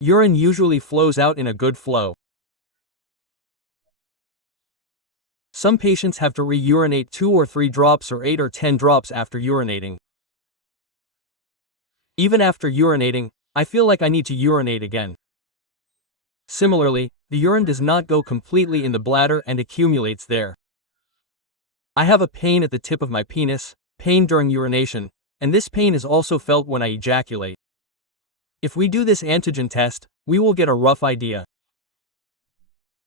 Urine usually flows out in a good flow. Some patients have to re-urinate 2 or 3 drops or 8 or 10 drops after urinating. Even after urinating, I feel like I need to urinate again. Similarly, the urine does not go completely in the bladder and accumulates there. I have a pain at the tip of my penis, pain during urination, and this pain is also felt when I ejaculate. If we do this antigen test, we will get a rough idea.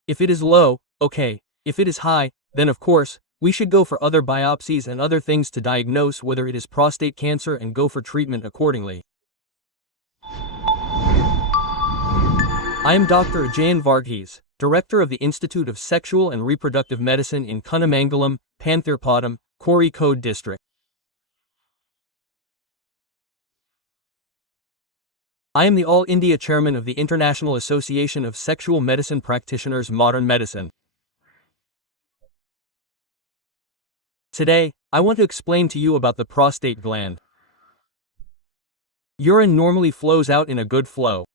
If it is low, okay. If it is high, then of course, we should go for other biopsies and other things to diagnose whether it is prostate cancer and go for treatment accordingly. I am Dr. Ajayan Varughese, Director of the Institute of Sexual and Reproductive Medicine in Kunnamangalam, Pantherpadam, Kozhikode district. I am the All India Chairman of the International Association of Sexual Medicine Practitioners Modern Medicine. Today, I want to explain to you about the prostate gland. Urine normally flows out in a good flow.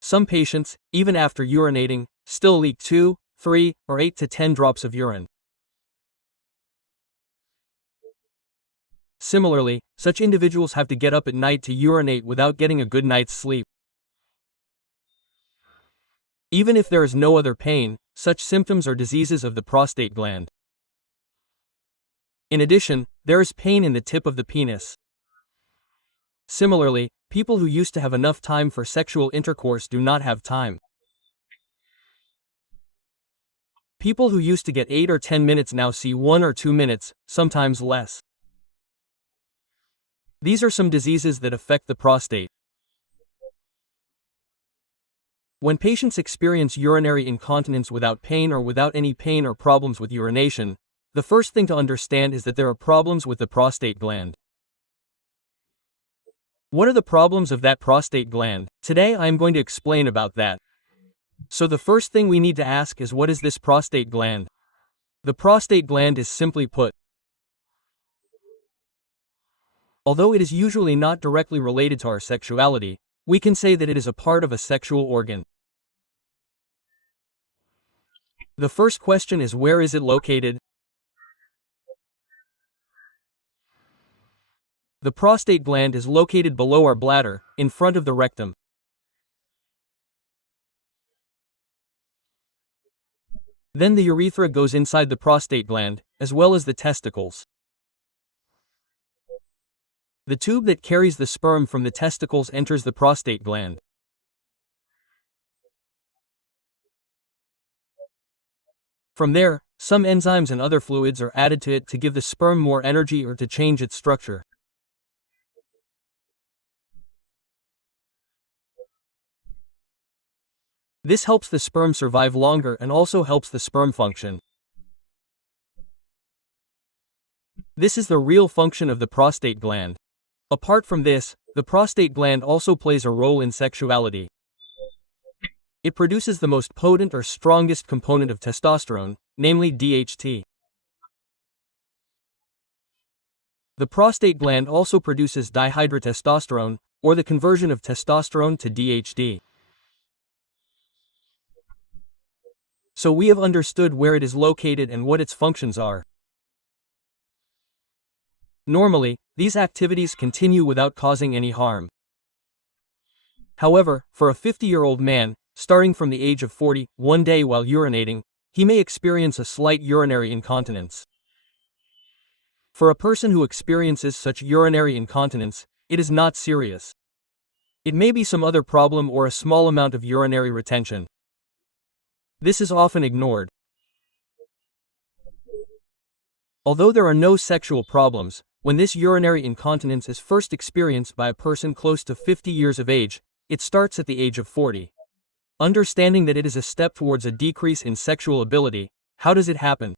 Some patients, even after urinating, still leak 2, 3, or 8 to 10 drops of urine. Similarly, such individuals have to get up at night to urinate without getting a good night's sleep. Even if there is no other pain, such symptoms are diseases of the prostate gland. In addition, there is pain in the tip of the penis. Similarly, people who used to have enough time for sexual intercourse do not have time. People who used to get 8 or 10 minutes now see 1 or 2 minutes, sometimes less. These are some diseases that affect the prostate. When patients experience urinary incontinence without pain or without any pain or problems with urination, the first thing to understand is that there are problems with the prostate gland. What are the problems of that prostate gland? Today I am going to explain about that. So the first thing we need to ask is, what is this prostate gland? The prostate gland is simply put. Although it is usually not directly related to our sexuality, we can say that it is a part of a sexual organ. The first question is, where is it located? The prostate gland is located below our bladder, in front of the rectum. Then the urethra goes inside the prostate gland, as well as the testicles. The tube that carries the sperm from the testicles enters the prostate gland. From there, some enzymes and other fluids are added to it to give the sperm more energy or to change its structure. This helps the sperm survive longer and also helps the sperm function. This is the real function of the prostate gland. Apart from this, the prostate gland also plays a role in sexuality. It produces the most potent or strongest component of testosterone, namely DHT. The prostate gland also produces dihydrotestosterone, or the conversion of testosterone to DHT. So we have understood where it is located and what its functions are. Normally, these activities continue without causing any harm. However, for a 50-year-old man, starting from the age of 40, one day while urinating, he may experience a slight urinary incontinence. For a person who experiences such urinary incontinence, it is not serious. It may be some other problem or a small amount of urinary retention. This is often ignored. Although there are no sexual problems, when this urinary incontinence is first experienced by a person close to 50 years of age, it starts at the age of 40. Understanding that it is a step towards a decrease in sexual ability, how does it happen?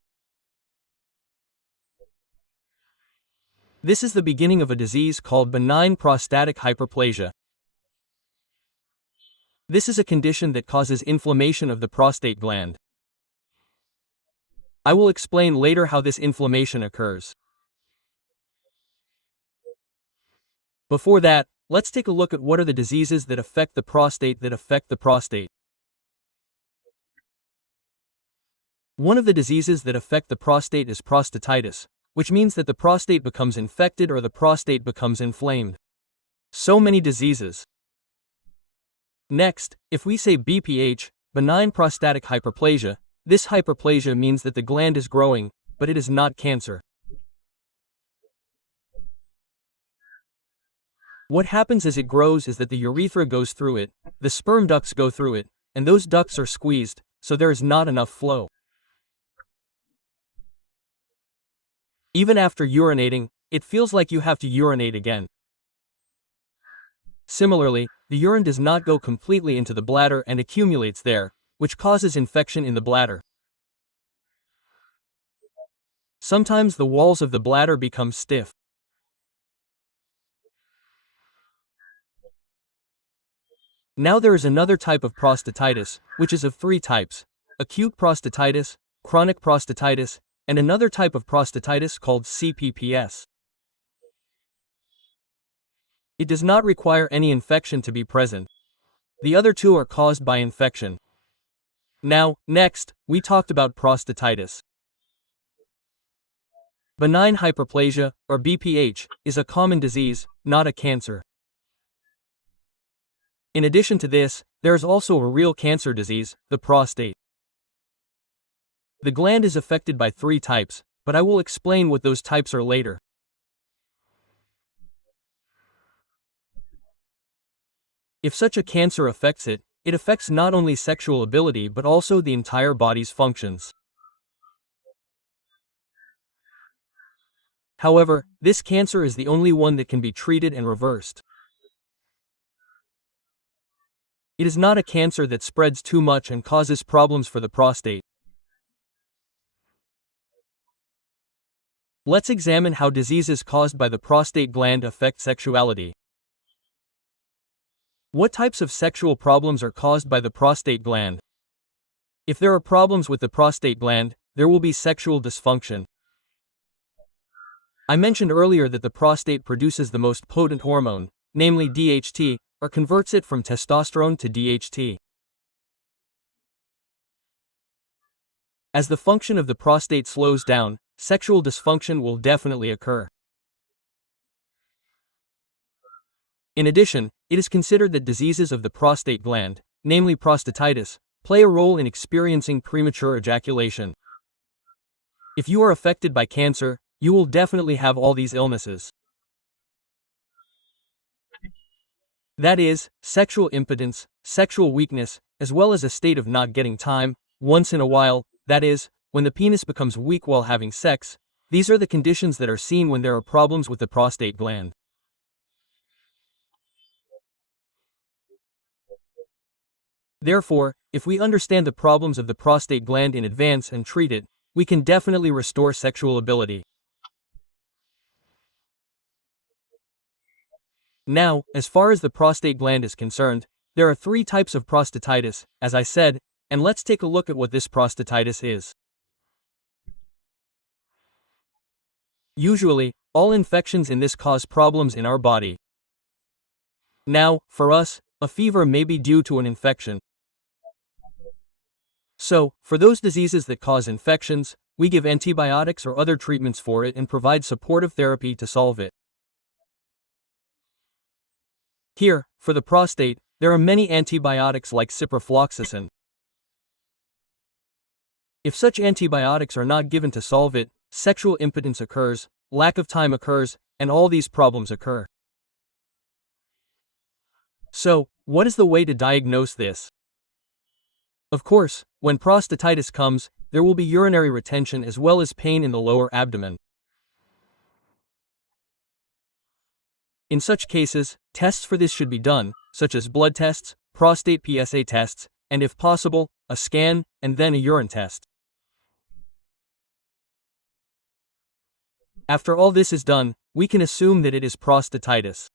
This is the beginning of a disease called benign prostatic hyperplasia. This is a condition that causes inflammation of the prostate gland. I will explain later how this inflammation occurs. Before that, let's take a look at what are the diseases that affect the prostate. One of the diseases that affect the prostate is prostatitis, which means that the prostate becomes infected or the prostate becomes inflamed. So many diseases. Next, if we say BPH, benign prostatic hyperplasia, this hyperplasia means that the gland is growing, but it is not cancer. What happens as it grows is that the urethra goes through it, the sperm ducts go through it, and those ducts are squeezed, so there is not enough flow. Even after urinating, it feels like you have to urinate again. Similarly, the urine does not go completely into the bladder and accumulates there, which causes infection in the bladder. Sometimes the walls of the bladder become stiff. Now there is another type of prostatitis, which is of 3 types: acute prostatitis, chronic prostatitis, and another type of prostatitis called CPPS. It does not require any infection to be present. The other 2 are caused by infection. Now, next, we talked about prostatitis. Benign hyperplasia, or BPH, is a common disease, not a cancer. In addition to this, there is also a real cancer disease, the prostate. The gland is affected by 3 types, but I will explain what those types are later. If such a cancer affects it, it affects not only sexual ability but also the entire body's functions. However, this cancer is the only one that can be treated and reversed. It is not a cancer that spreads too much and causes problems for the prostate. Let's examine how diseases caused by the prostate gland affect sexuality. What types of sexual problems are caused by the prostate gland? If there are problems with the prostate gland, there will be sexual dysfunction. I mentioned earlier that the prostate produces the most potent hormone, namely DHT, or converts it from testosterone to DHT. As the function of the prostate slows down, sexual dysfunction will definitely occur. In addition, it is considered that diseases of the prostate gland, namely prostatitis, play a role in experiencing premature ejaculation. If you are affected by cancer, you will definitely have all these illnesses. That is, sexual impotence, sexual weakness, as well as a state of not getting time, once in a while, that is, when the penis becomes weak while having sex. These are the conditions that are seen when there are problems with the prostate gland. Therefore, if we understand the problems of the prostate gland in advance and treat it, we can definitely restore sexual ability. Now, as far as the prostate gland is concerned, there are 3 types of prostatitis, as I said, and let's take a look at what this prostatitis is. Usually, all infections in this cause problems in our body. Now, for us, a fever may be due to an infection. So, for those diseases that cause infections, we give antibiotics or other treatments for it and provide supportive therapy to solve it. Here, for the prostate, there are many antibiotics like ciprofloxacin. If such antibiotics are not given to solve it, sexual impotence occurs, lack of time occurs, and all these problems occur. So, what is the way to diagnose this? Of course, when prostatitis comes, there will be urinary retention as well as pain in the lower abdomen. In such cases, tests for this should be done, such as blood tests, prostate PSA tests, and if possible, a scan, and then a urine test. After all this is done, we can assume that it is prostatitis.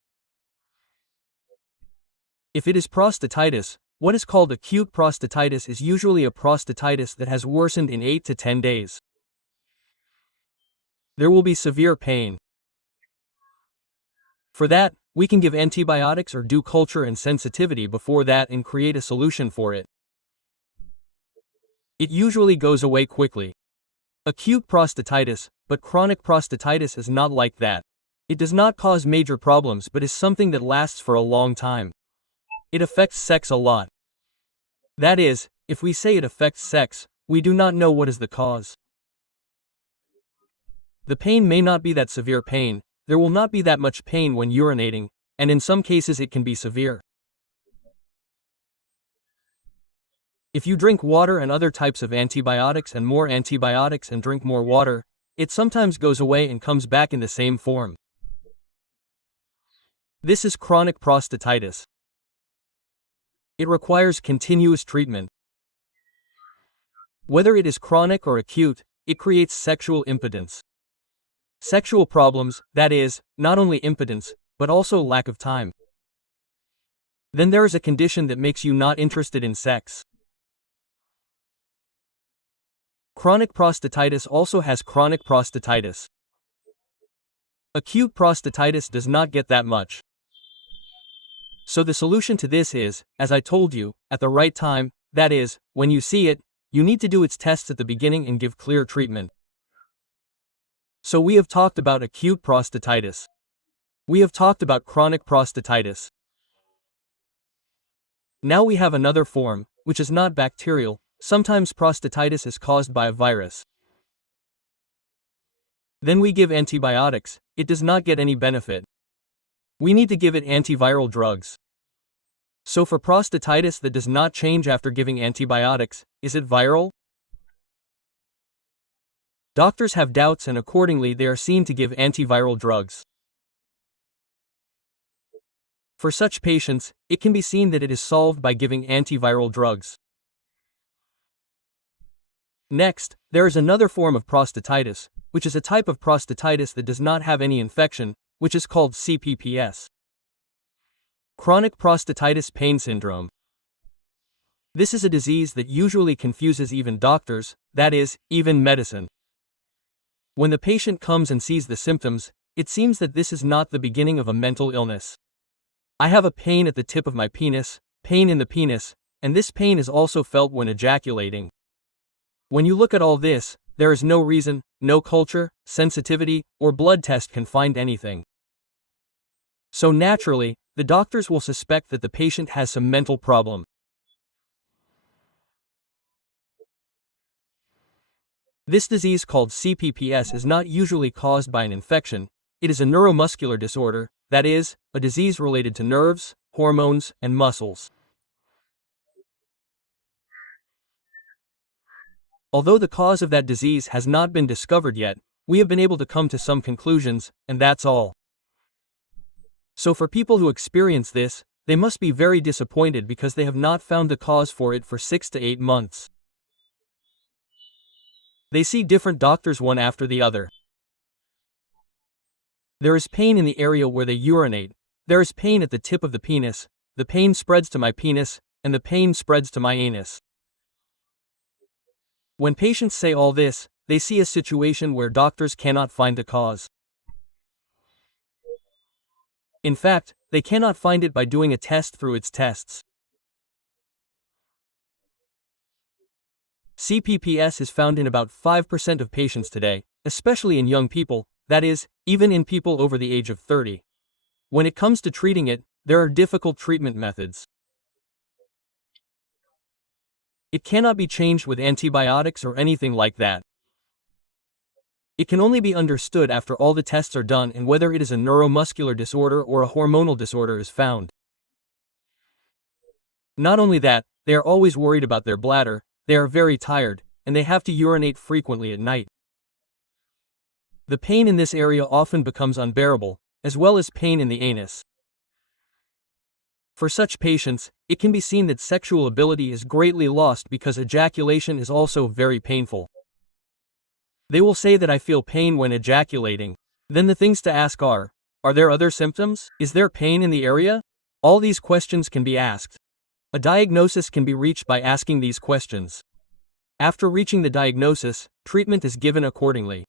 If it is prostatitis, what is called acute prostatitis is usually a prostatitis that has worsened in 8 to 10 days. There will be severe pain. For that, we can give antibiotics or do culture and sensitivity before that and create a solution for it. It usually goes away quickly. Acute prostatitis, but chronic prostatitis is not like that. It does not cause major problems but is something that lasts for a long time. It affects sex a lot. That is, if we say it affects sex, we do not know what is the cause. The pain may not be that severe pain, there will not be that much pain when urinating, and in some cases it can be severe. If you drink water and other types of antibiotics and more antibiotics and drink more water, it sometimes goes away and comes back in the same form. This is chronic prostatitis. It requires continuous treatment. Whether it is chronic or acute, it creates sexual impotence. Sexual problems, that is, not only impotence, but also lack of time. Then there is a condition that makes you not interested in sex. Chronic prostatitis also has chronic prostatitis. Acute prostatitis does not get that much. So the solution to this is, as I told you, at the right time, that is, when you see it, you need to do its tests at the beginning and give clear treatment. So we have talked about acute prostatitis. We have talked about chronic prostatitis. Now we have another form, which is not bacterial. Sometimes prostatitis is caused by a virus. Then we give antibiotics, it does not get any benefit. We need to give it antiviral drugs. So for prostatitis that does not change after giving antibiotics, is it viral? Doctors have doubts and accordingly they are seen to give antiviral drugs. For such patients, it can be seen that it is solved by giving antiviral drugs. Next, there is another form of prostatitis, which is a type of prostatitis that does not have any infection, which is called CPPS. Chronic prostatitis pain syndrome. This is a disease that usually confuses even doctors, that is, even medicine. When the patient comes and sees the symptoms, it seems that this is not the beginning of a mental illness. I have a pain at the tip of my penis, pain in the penis, and this pain is also felt when ejaculating. When you look at all this, there is no reason, no culture, sensitivity, or blood test can find anything. So naturally, the doctors will suspect that the patient has some mental problem. This disease called CPPS is not usually caused by an infection, it is a neuromuscular disorder, that is, a disease related to nerves, hormones, and muscles. Although the cause of that disease has not been discovered yet, we have been able to come to some conclusions, and that's all. So for people who experience this, they must be very disappointed because they have not found the cause for it for 6 to 8 months. They see different doctors one after the other. There is pain in the area where they urinate, there is pain at the tip of the penis, the pain spreads to my penis, and the pain spreads to my anus. When patients say all this, they see a situation where doctors cannot find the cause. In fact, they cannot find it by doing a test through its tests. CPPS is found in about 5% of patients today, especially in young people, that is, even in people over the age of 30. When it comes to treating it, there are difficult treatment methods. It cannot be changed with antibiotics or anything like that. It can only be understood after all the tests are done and whether it is a neuromuscular disorder or a hormonal disorder is found. Not only that, they are always worried about their bladder, they are very tired, and they have to urinate frequently at night. The pain in this area often becomes unbearable, as well as pain in the anus. For such patients, it can be seen that sexual ability is greatly lost because ejaculation is also very painful. They will say that I feel pain when ejaculating. Then the things to ask are there other symptoms? Is there pain in the area? All these questions can be asked. A diagnosis can be reached by asking these questions. After reaching the diagnosis, treatment is given accordingly.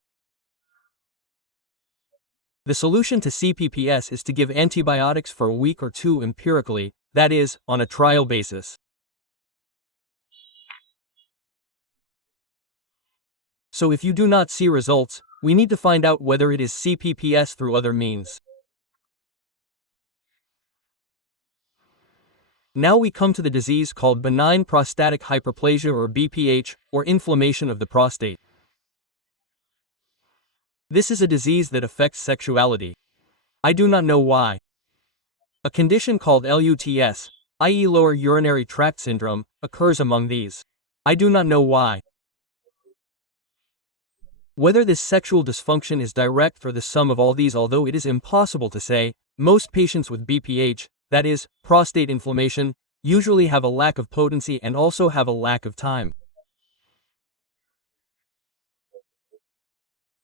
The solution to CPPS is to give antibiotics for a week or two empirically, that is, on a trial basis. So if you do not see results, we need to find out whether it is CPPS through other means. Now we come to the disease called benign prostatic hyperplasia or BPH, or inflammation of the prostate. This is a disease that affects sexuality. I do not know why. A condition called LUTS, i.e. lower urinary tract syndrome, occurs among these. I do not know why. Whether this sexual dysfunction is direct or the sum of all these, although it is impossible to say, most patients with BPH, that is, prostate inflammation, usually have a lack of potency and also have a lack of time.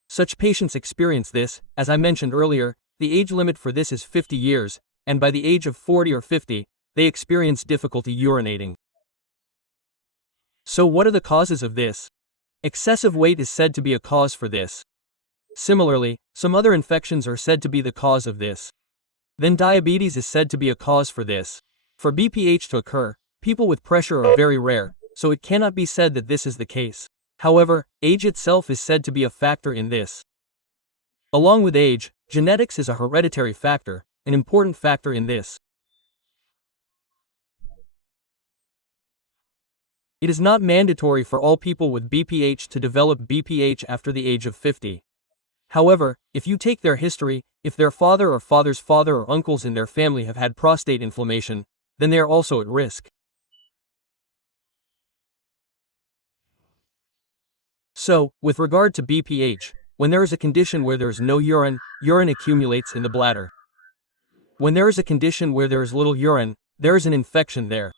Such patients experience this, as I mentioned earlier, the age limit for this is 50 years, and by the age of 40 or 50, they experience difficulty urinating. So what are the causes of this? Excessive weight is said to be a cause for this. Similarly, some other infections are said to be the cause of this. Then diabetes is said to be a cause for this. For BPH to occur, people with pressure are very rare, so it cannot be said that this is the case. However, age itself is said to be a factor in this. Along with age, genetics is a hereditary factor, an important factor in this. It is not mandatory for all people with BPH to develop BPH after the age of 50. However, if you take their history, if their father or father's father or uncles in their family have had prostate inflammation, then they are also at risk. So, with regard to BPH, when there is a condition where there is no urine, urine accumulates in the bladder. When there is a condition where there is little urine, there is an infection there.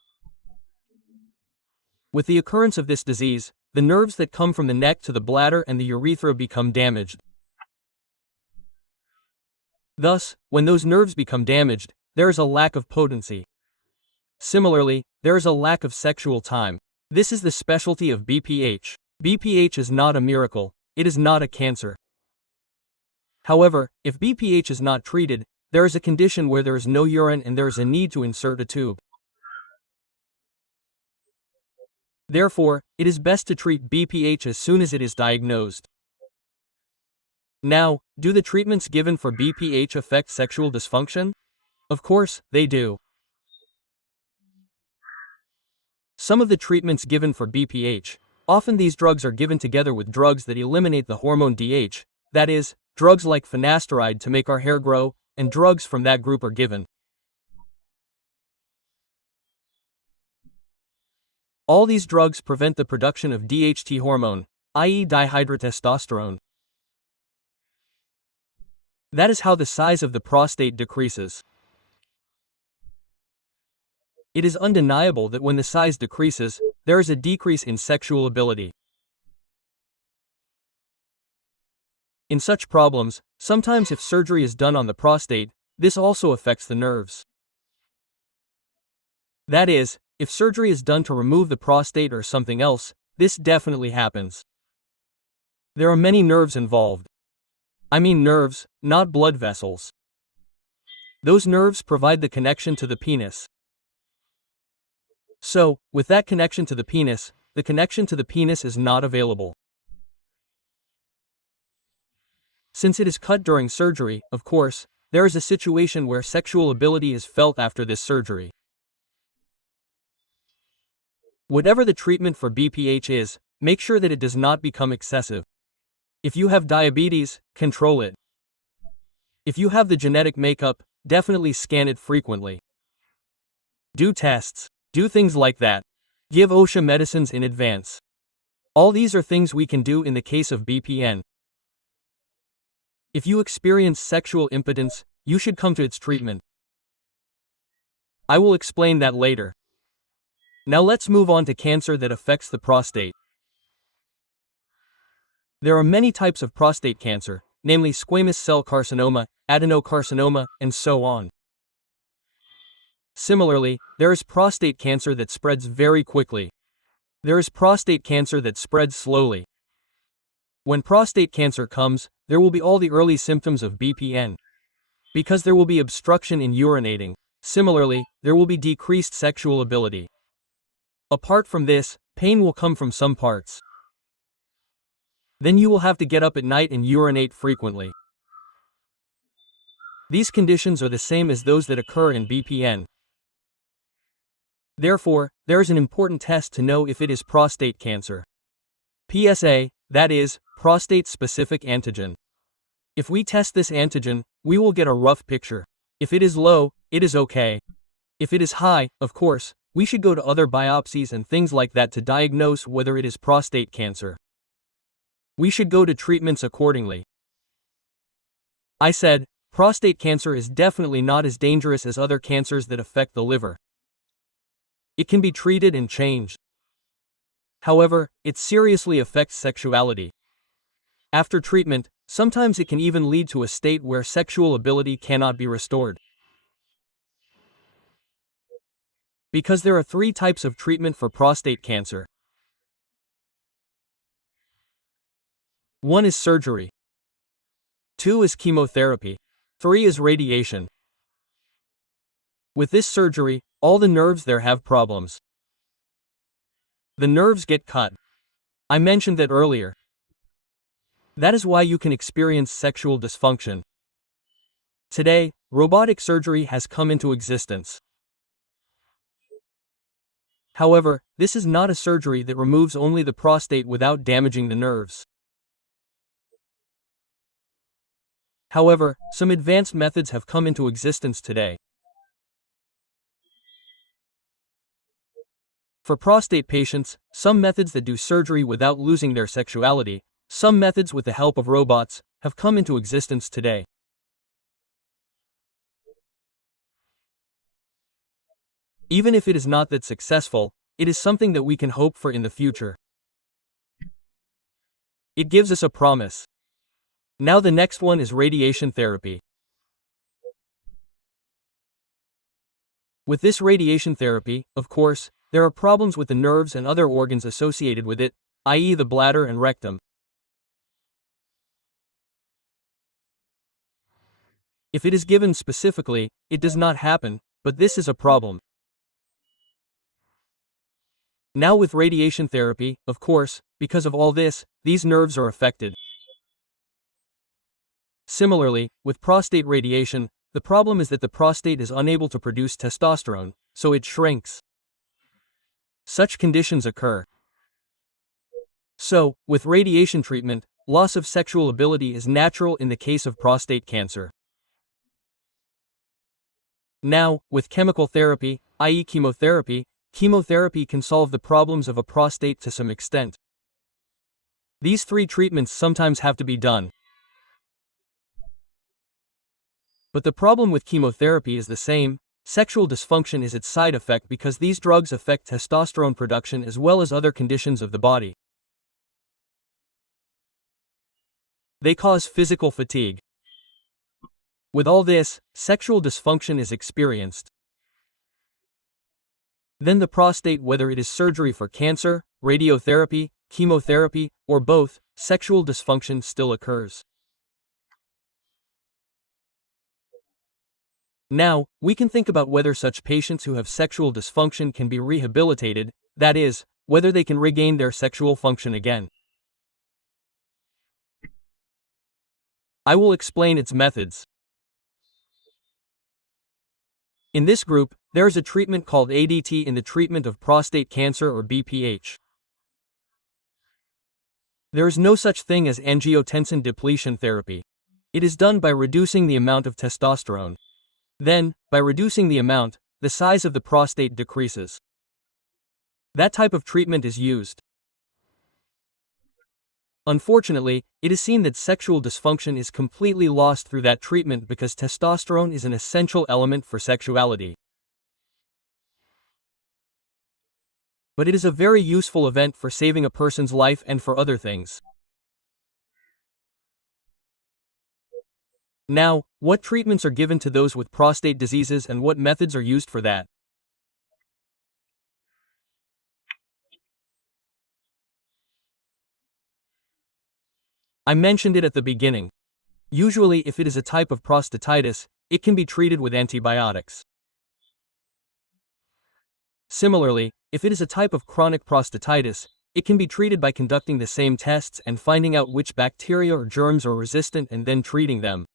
With the occurrence of this disease, the nerves that come from the neck to the bladder and the urethra become damaged. Thus, when those nerves become damaged, there is a lack of potency. Similarly, there is a lack of sexual time. This is the specialty of BPH. BPH is not a miracle, it is not a cancer. However, if BPH is not treated, there is a condition where there is no urine and there is a need to insert a tube. Therefore, it is best to treat BPH as soon as it is diagnosed. Now, do the treatments given for BPH affect sexual dysfunction? Of course, they do. Some of the treatments given for BPH, often these drugs are given together with drugs that eliminate the hormone DH, that is, drugs like finasteride to make our hair grow, and drugs from that group are given. All these drugs prevent the production of DHT hormone, i.e. dihydrotestosterone. That is how the size of the prostate decreases. It is undeniable that when the size decreases, there is a decrease in sexual ability. In such problems, sometimes if surgery is done on the prostate, this also affects the nerves. That is, if surgery is done to remove the prostate or something else, this definitely happens. There are many nerves involved. I mean nerves, not blood vessels. Those nerves provide the connection to the penis. So, with that connection to the penis, the connection to the penis is not available. Since it is cut during surgery, of course, there is a situation where sexual ability is felt after this surgery. Whatever the treatment for BPH is, make sure that it does not become excessive. If you have diabetes, control it. If you have the genetic makeup, definitely scan it frequently. Do tests. Do things like that. Give OSHA medicines in advance. All these are things we can do in the case of BPN. If you experience sexual impotence, you should come to its treatment. I will explain that later. Now let's move on to cancer that affects the prostate. There are many types of prostate cancer, namely squamous cell carcinoma, adenocarcinoma, and so on. Similarly, there is prostate cancer that spreads very quickly. There is prostate cancer that spreads slowly. When prostate cancer comes, there will be all the early symptoms of BPN. Because there will be obstruction in urinating. Similarly, there will be decreased sexual ability. Apart from this, pain will come from some parts. Then you will have to get up at night and urinate frequently. These conditions are the same as those that occur in BPN. Therefore, there is an important test to know if it is prostate cancer. PSA, that is, prostate-specific antigen. If we test this antigen, we will get a rough picture. If it is low, it is okay. If it is high, of course, we should go to other biopsies and things like that to diagnose whether it is prostate cancer. We should go to treatments accordingly. I said, prostate cancer is definitely not as dangerous as other cancers that affect the liver. It can be treated and changed. However, it seriously affects sexuality. After treatment, sometimes it can even lead to a state where sexual ability cannot be restored. Because there are 3 types of treatment for prostate cancer. 1 is surgery. 2 is chemotherapy. 3 is radiation. With this surgery, all the nerves there have problems. The nerves get cut. I mentioned that earlier. That is why you can experience sexual dysfunction. Today, robotic surgery has come into existence. However, this is not a surgery that removes only the prostate without damaging the nerves. However, some advanced methods have come into existence today. For prostate patients, some methods that do surgery without losing their sexuality, some methods with the help of robots, have come into existence today. Even if it is not that successful, it is something that we can hope for in the future. It gives us a promise. Now the next one is radiation therapy. With this radiation therapy, of course, there are problems with the nerves and other organs associated with it, i.e. the bladder and rectum. If it is given specifically, it does not happen, but this is a problem. Now with radiation therapy, of course, because of all this, these nerves are affected. Similarly, with prostate radiation, the problem is that the prostate is unable to produce testosterone, so it shrinks. Such conditions occur. So, with radiation treatment, loss of sexual ability is natural in the case of prostate cancer. Now, with chemical therapy, i.e. chemotherapy, chemotherapy can solve the problems of a prostate to some extent. These 3 treatments sometimes have to be done. But the problem with chemotherapy is the same. Sexual dysfunction is its side effect because these drugs affect testosterone production as well as other conditions of the body. They cause physical fatigue. With all this, sexual dysfunction is experienced. Then the prostate, whether it is surgery for cancer, radiotherapy, chemotherapy, or both, sexual dysfunction still occurs. Now, we can think about whether such patients who have sexual dysfunction can be rehabilitated, that is, whether they can regain their sexual function again. I will explain its methods. In this group, there is a treatment called ADT in the treatment of prostate cancer or BPH. There is no such thing as angiotensin depletion therapy. It is done by reducing the amount of testosterone. Then, by reducing the amount, the size of the prostate decreases. That type of treatment is used. Unfortunately, it is seen that sexual dysfunction is completely lost through that treatment because testosterone is an essential element for sexuality. But it is a very useful event for saving a person's life and for other things. Now, what treatments are given to those with prostate diseases and what methods are used for that? I mentioned it at the beginning. Usually, if it is a type of prostatitis, it can be treated with antibiotics. Similarly, if it is a type of chronic prostatitis, it can be treated by conducting the same tests and finding out which bacteria or germs are resistant and then treating them.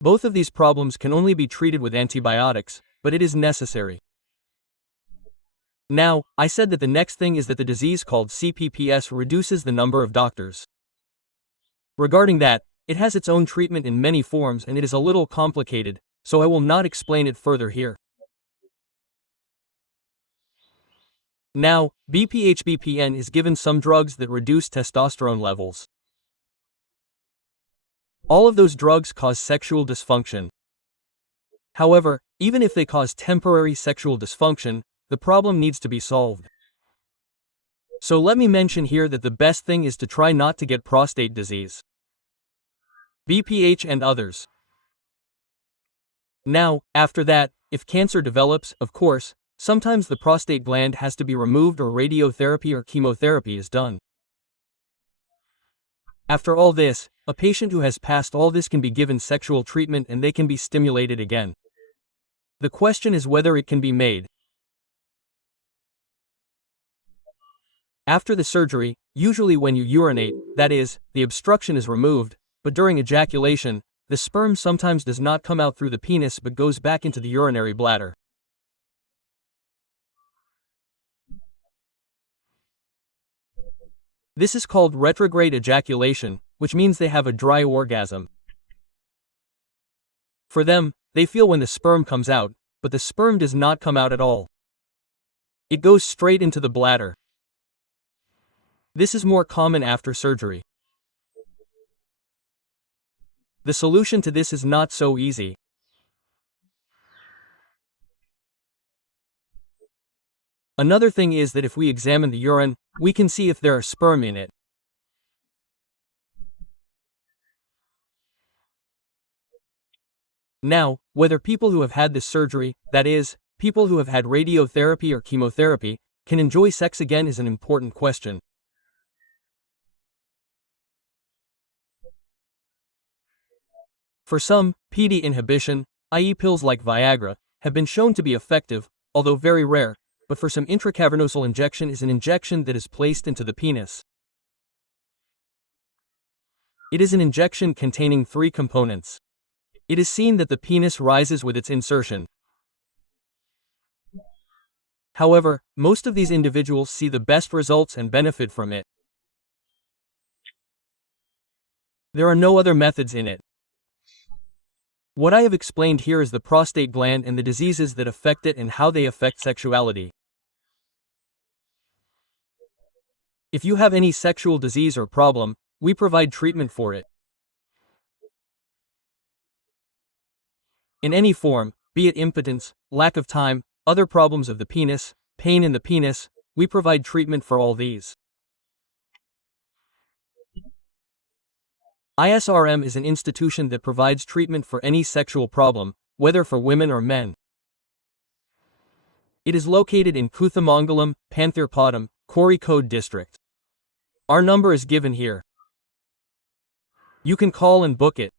Both of these problems can only be treated with antibiotics, but it is necessary. Now, I said that the next thing is that the disease called CPPS reduces the number of doctors. Regarding that, it has its own treatment in many forms and it is a little complicated, so I will not explain it further here. Now, BPH-BPN is given some drugs that reduce testosterone levels. All of those drugs cause sexual dysfunction. However, even if they cause temporary sexual dysfunction, the problem needs to be solved. So let me mention here that the best thing is to try not to get prostate disease, BPH and others. Now, after that, if cancer develops, of course, sometimes the prostate gland has to be removed or radiotherapy or chemotherapy is done. After all this, a patient who has passed all this can be given sexual treatment and they can be stimulated again. The question is whether it can be made. After the surgery, usually when you urinate, that is, the obstruction is removed, but during ejaculation, the sperm sometimes does not come out through the penis but goes back into the urinary bladder. This is called retrograde ejaculation, which means they have a dry orgasm. For them, they feel when the sperm comes out, but the sperm does not come out at all. It goes straight into the bladder. This is more common after surgery. The solution to this is not so easy. Another thing is that if we examine the urine, we can see if there are sperm in it. Now, whether people who have had this surgery, that is, people who have had radiotherapy or chemotherapy, can enjoy sex again is an important question. For some, PD inhibition, i.e. pills like Viagra, have been shown to be effective, although very rare, but for some intracavernosal injection is an injection that is placed into the penis. It is an injection containing 3 components. It is seen that the penis rises with its insertion. However, most of these individuals see the best results and benefit from it. There are no other methods in it. What I have explained here is the prostate gland and the diseases that affect it and how they affect sexuality. If you have any sexual disease or problem, we provide treatment for it. In any form, be it impotence, lack of time, other problems of the penis, pain in the penis, we provide treatment for all these. ISRM is an institution that provides treatment for any sexual problem, whether for women or men. It is located in Kunnamangalam, Pantherpadam, Kozhikode district. Our number is given here. You can call and book it.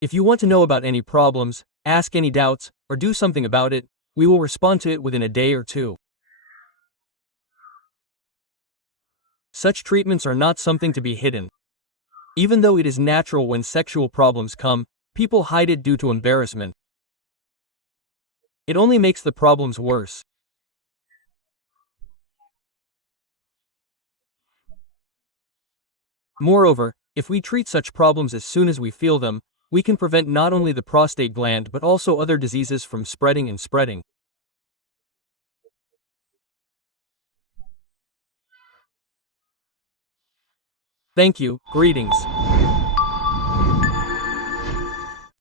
If you want to know about any problems, ask any doubts, or do something about it, we will respond to it within a day or 2. Such treatments are not something to be hidden. Even though it is natural when sexual problems come, people hide it due to embarrassment. It only makes the problems worse. Moreover, if we treat such problems as soon as we feel them, we can prevent not only the prostate gland but also other diseases from spreading and spreading. Thank you, greetings.